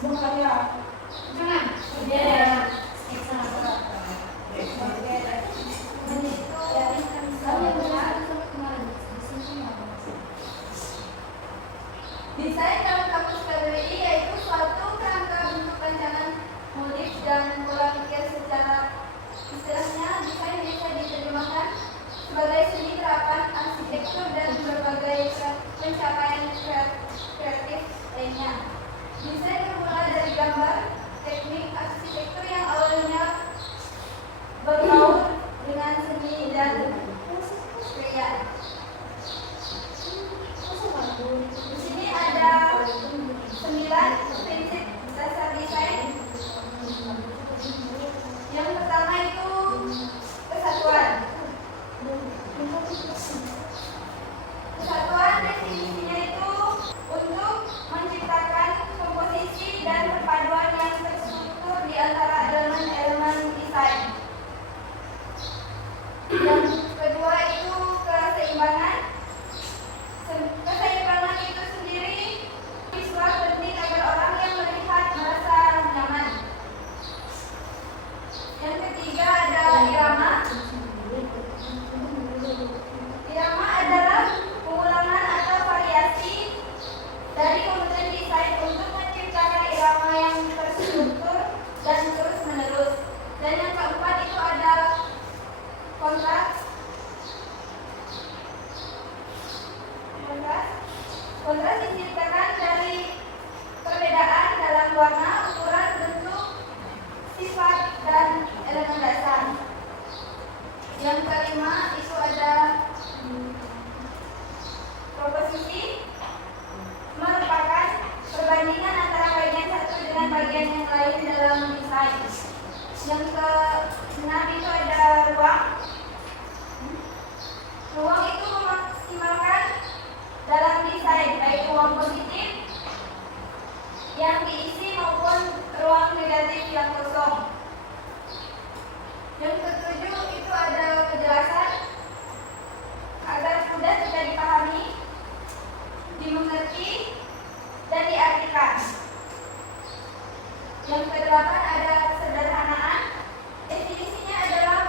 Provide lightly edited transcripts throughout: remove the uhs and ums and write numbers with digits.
Desain dalam kamus KBBI yaitu suatu kerangka bentuk rancangan modif dan pola pikir secara istilahnya. Desain bisa diterjemahkan sebagai seni terapan arsitektur dan berbagai pencapaian kreatif lainnya. Desain bermula dari gambar, teknik arsitektur yang awalnya berbaur dengan seni dan karya. Di sini ada 9 prinsip dasar desain. Yang pertama itu kesatuan. Kesatuan definisinya itu untuk menciptakan komposisi dan perpaduan yang terstruktur di antara elemen-elemen desain. Yang kedua itu keseimbangan. Keseimbangan itu sendiri visual penting agar orang yang melihat merasa nyaman. Yang ketiga ada irama. Irama adalah pengulangan atau variasi dari komponen desain untuk menciptakan irama yang terstruktur dan terus menerus. Dan yang keempat itu ada kontras. Kontras diciptakan dari perbedaan dalam warna, ukuran, bentuk, sifat, dan elemen dasar. Yang kelima itu ada proposisi, merupakan perbandingan antara bagian satu dengan bagian yang lain dalam desain. Yang keenam itu ada ruang. Ruang itu memaksimalkan dalam desain, baik ruang positif yang diisi maupun ruang negatif yang kosong. Yang ketujuh itu ada kejelasan agar mudah bisa dipahami, dimengerti, dan diartikan. Yang kedelapan ada sederhanaan. Definisinya adalah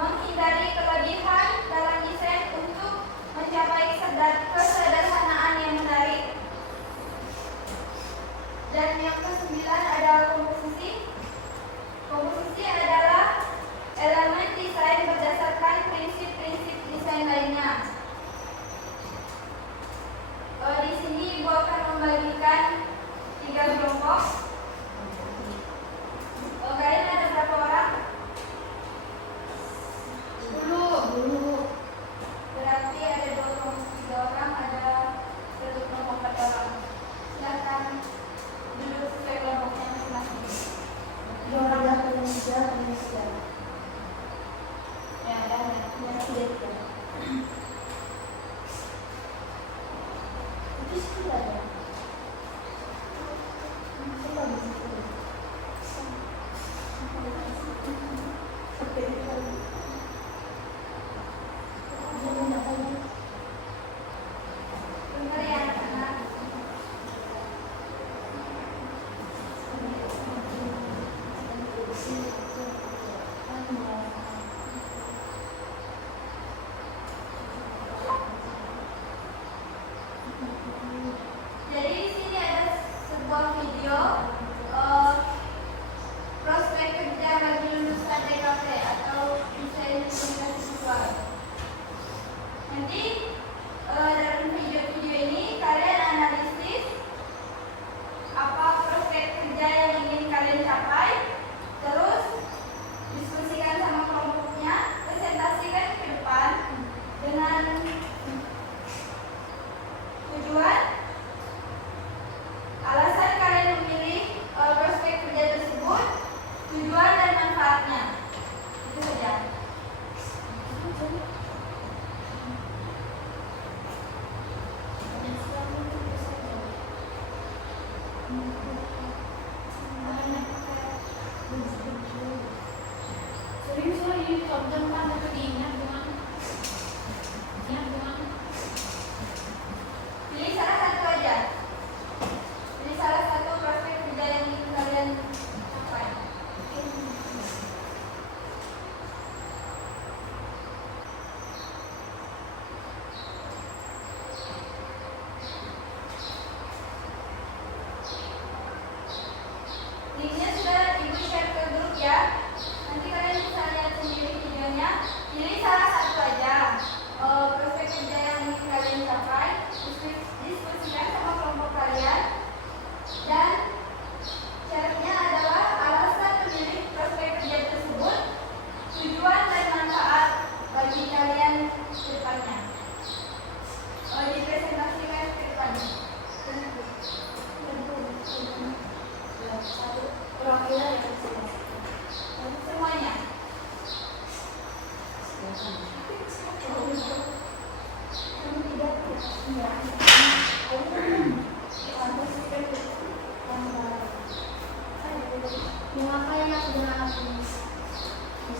menghindari kelebihan dalam desain untuk mencapai kesederhanaan yang menarik. Dan yang kesembilan ada komposisi. Komposisi adalah elemen desain berdasarkan prinsip-prinsip desain lainnya. Di sini Ibu akan membagikan 3 kelompok. Kalian ada berapa orang? 10. Berarti ada 23 orang, ada 1 kelompok 4 orang. Silakan duduk sesuai kelompoknya masing-masing. 2 orang dapat meja. Ya, ada. Itu sudah ada. Jadi di sini ada sebuah video prospek kerja bagi lulusan DKV atau desain komunikasi visual. Nanti dalam video ini kalian analisis apa prospek kerja yang ingin kalian capai, terus diskusikan sama kelompoknya, presentasikan ke depan dengan tujuan, alasan kalian memilih prospek kerja tersebut, tujuan dan manfaatnya. Itu saja. Pilih salah satu aja. Pilih salah satu prospek kerja yang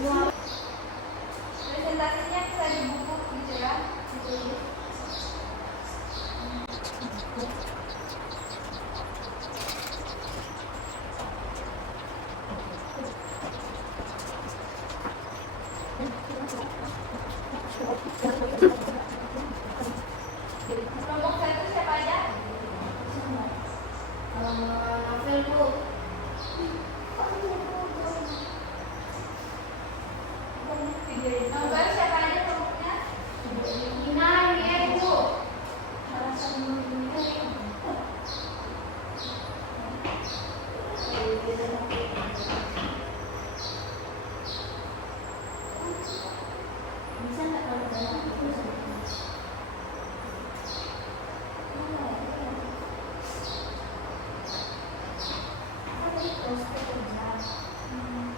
Presentasinya bisa di buku gitu ya, ditulis. Kelompok satu siapa aja? Novel Bu. Nomor siapa aja kelompoknya? Ina ya Bu. Bisa nggak kalau dalam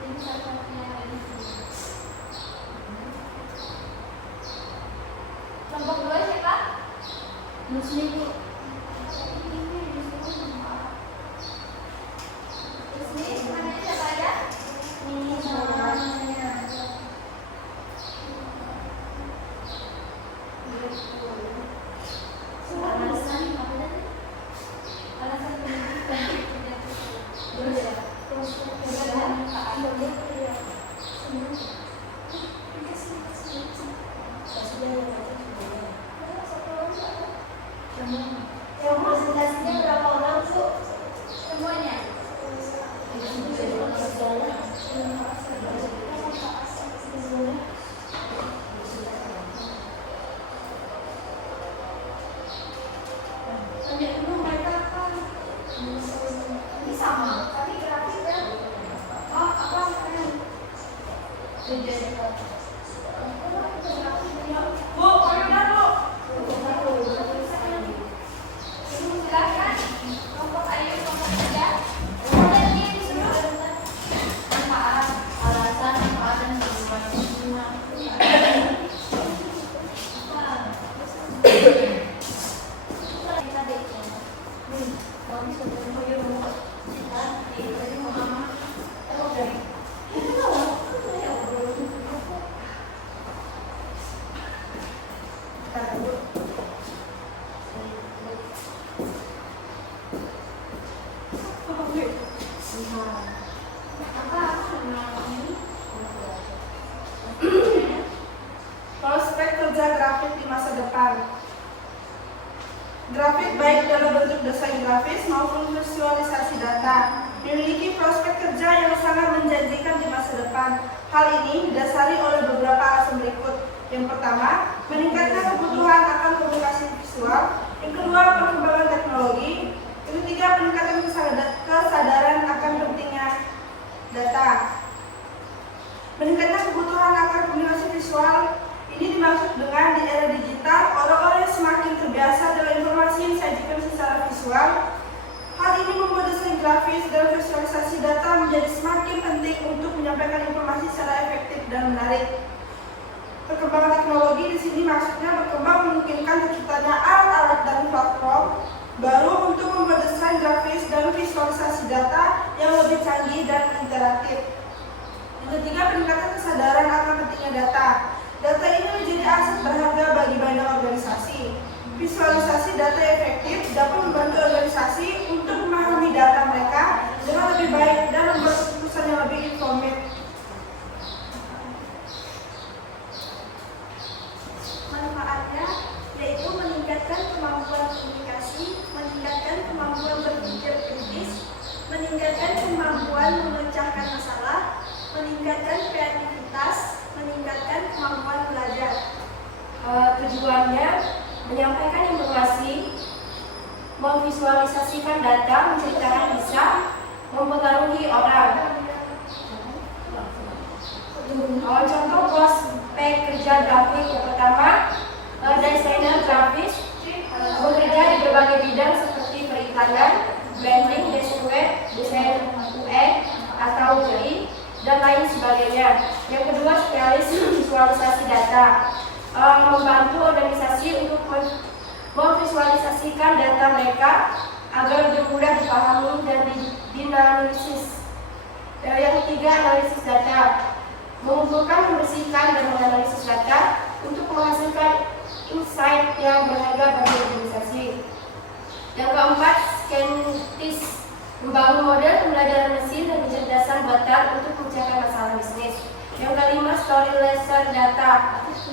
Ini salah satunya yang ada di sini. Kelompok dua siapa? Muslim Bu. Ini namanya siapa aja? Ini sama. Alasan apa tadi? Alasan pendidikan. Yang presentasinya berapa orang Bu? Semuanya. Ini sama, tapi grafiknya apa? Bu, koridor Bu. Silakan. Kelompok Ayu, kelompok 3. Kemudian dia disuruh Manfaat, alasan, manfaat dan tujuan. Prospek kerja grafik di masa depan. Grafik baik dalam bentuk desain grafis maupun visualisasi data memiliki prospek kerja yang sangat menjanjikan di masa depan. Hal ini didasari oleh beberapa alasan berikut. Yang pertama, meningkatnya kebutuhan akan komunikasi visual. Yang kedua, perkembangan teknologi. Yang ketiga, peningkatan kesadaran akan pentingnya data. Meningkatnya kebutuhan akan komunikasi visual ini dimaksud dengan di era digital, orang-orang yang semakin terbiasa dengan informasi yang disajikan secara visual. Hal ini membuat desain grafis dan visualisasi data menjadi semakin penting untuk menyampaikan informasi secara efektif dan menarik. Perkembangan teknologi di sini maksudnya berkembang memungkinkan terciptanya alat-alat dan platform baru untuk membuat desain grafis dan visualisasi data yang lebih canggih dan interaktif. Yang ketiga, peningkatan kesadaran akan pentingnya data. Data ini menjadi aset berharga bagi banyak organisasi. Visualisasi data efektif dapat membantu organisasi untuk memahami data mereka dengan lebih baik dan membuat keputusan yang lebih informed. Manfaatnya yaitu meningkatkan kemampuan komunikasi, meningkatkan kemampuan berpikir kritis, meningkatkan kemampuan memecahkan masalah, meningkatkan kreativitas, meningkatkan kemampuan belajar. Tujuannya menyampaikan informasi, memvisualisasikan data, menceritakan kisah, mempengaruhi orang. Contoh prospek kerja grafik yang pertama, desainer grafis bekerja di berbagai bidang seperti perikanan, branding, desain web, desain UX atau UI, dan lain sebagainya. Yang kedua, spesialis visualisasi data, membantu organisasi untuk memvisualisasikan data mereka agar lebih mudah dipahami dan dianalisis. Yang ketiga, analisis data, mengumpulkan, membersihkan, dan menganalisis data untuk menghasilkan insight yang berharga bagi organisasi. Yang keempat, scientist, membangun model pembelajaran mesin dan kecerdasan buatan untuk memecahkan masalah bisnis. Yang kelima, storyteller data,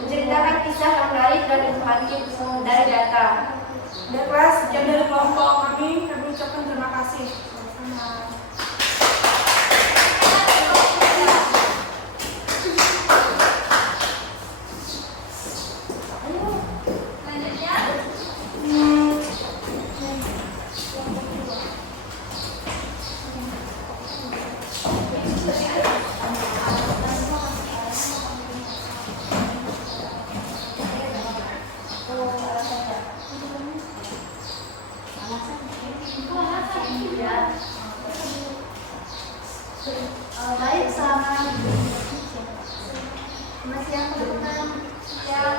menceritakan kisah yang menarik dan informatif dari data. Dan kelas, sekian dari kelompok kami ucapkan terima kasih. Sama-sama. Baik, selamat masih yang teman-teman yang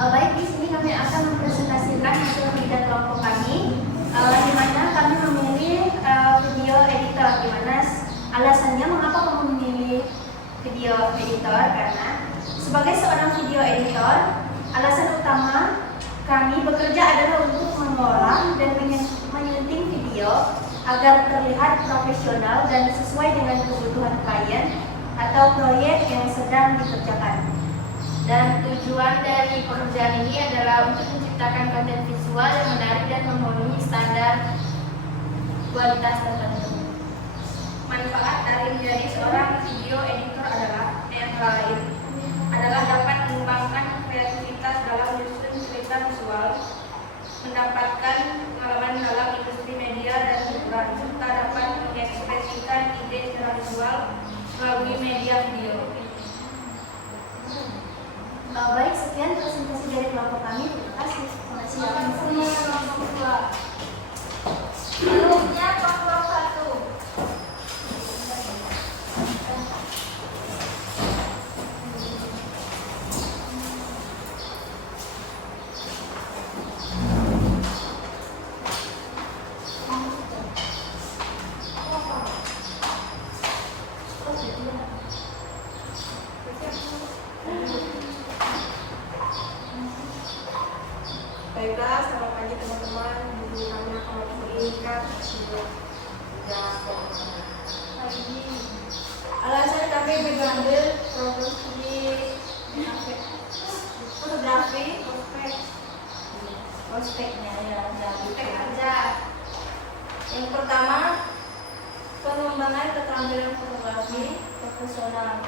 baik, di sini kami akan mempresentasikan hasil kerja kelompok kami, di mana kami memilih video editor. Di mana alasannya mengapa kami memilih video editor, karena sebagai seorang video editor, alasan utama kami bekerja adalah untuk mengolah dan menyunting video agar terlihat profesional dan sesuai dengan kebutuhan klien atau proyek yang sedang dikerjakan. Dan tujuan dari pekerjaan ini adalah untuk menciptakan konten visual yang menarik dan memenuhi standar kualitas tertentu. Manfaat dari menjadi seorang video editor adalah yang lain adalah dapat mengembangkan kreativitas dalam menyusun cerita visual, mendapatkan pengalaman dalam industri media dan hiburan, serta dapat mengekspresikan ide secara visual melalui media video. Baik, sekian presentasi dari kelompok kami. Terima kasih. Sebelumnya kelompok 1. Baiklah, selamat pagi teman-teman. Di mana kalau mengingat alasan kami mengambil profesi fotografi, Prospeknya ya, prospek kerja. yang pertama, pengembangan keterampilan fotografi profesional.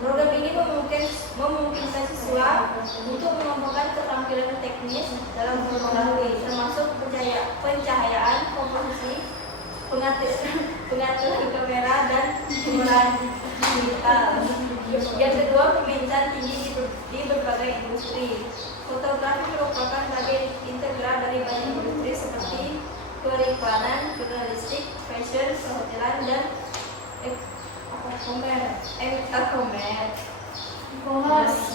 Program ini memungkinkan siswa untuk mengembangkan keterampilan teknis dalam fotografi, termasuk pencahayaan, komposisi, pengaturan kamera, dan pengolahan digital. Yang kedua, pemainan tinggi di berbagai industri. Fotografi merupakan bagian integral dari banyak industri seperti periklanan, jurnalistik, fashion, perhotelan, dan e-commerce.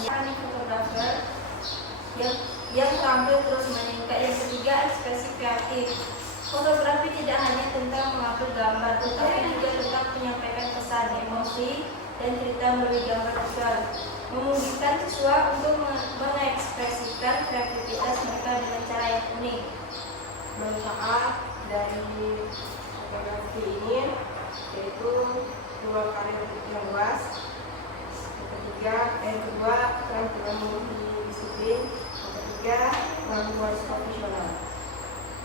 Fotografer yang terampil terus meningkat. Yang ketiga, ekspresi kreatif. Fotografi tidak hanya tentang mengambil gambar, tetapi juga tentang menyampaikan pesan, emosi, dan cerita melalui gambar visual, memungkinkan siswa untuk mengekspresikan kreativitas mereka dengan cara yang unik. Manfaat dari fotografi ini yaitu ruang karir yang luas. Yang kedua, keterampilan multidisiplin. Yang ketiga, kemampuan profesional.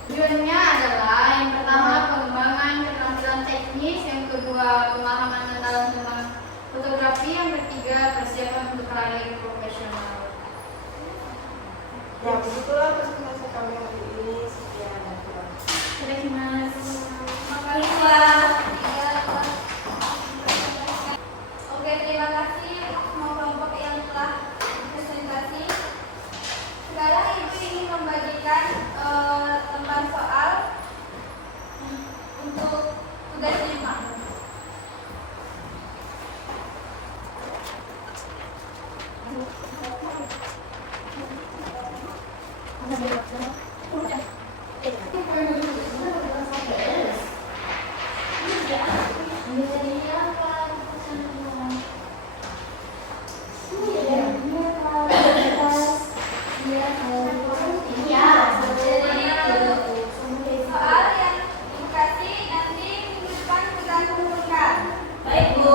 Tujuannya adalah yang pertama pengembangan keterampilan teknis, yang kedua pemahaman tentang fotografi, yang ketiga persiapan untuk karir profesional. Ya, begitulah presentasi kami hari ini. Sekian dan terima kasih. Oke, terima kasih semua kelompok yang telah presentasi. Sekarang Ibu ingin membagikan lembar soal untuk tugas 5. Soal yang Ibu kasih nanti minggu depan kita kumpulkan. Baik, Bu.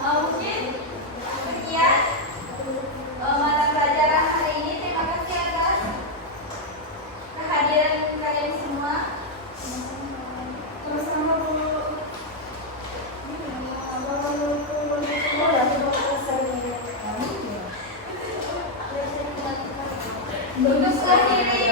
Mungkin sekian mata pelajaran hari ini. Terima kasih atas kehadiran kalian semua. Sama-sama Bu. Untuk mengakhiri